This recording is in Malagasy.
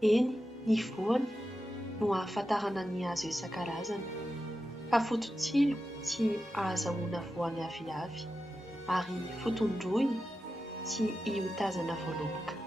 Eny, ny voany no ahafantarana ny hazo isan-karazany, fa foton-tsilo tsy ahazahoana voany aviavy ary foton-droy tsy ho tazana voaloboka.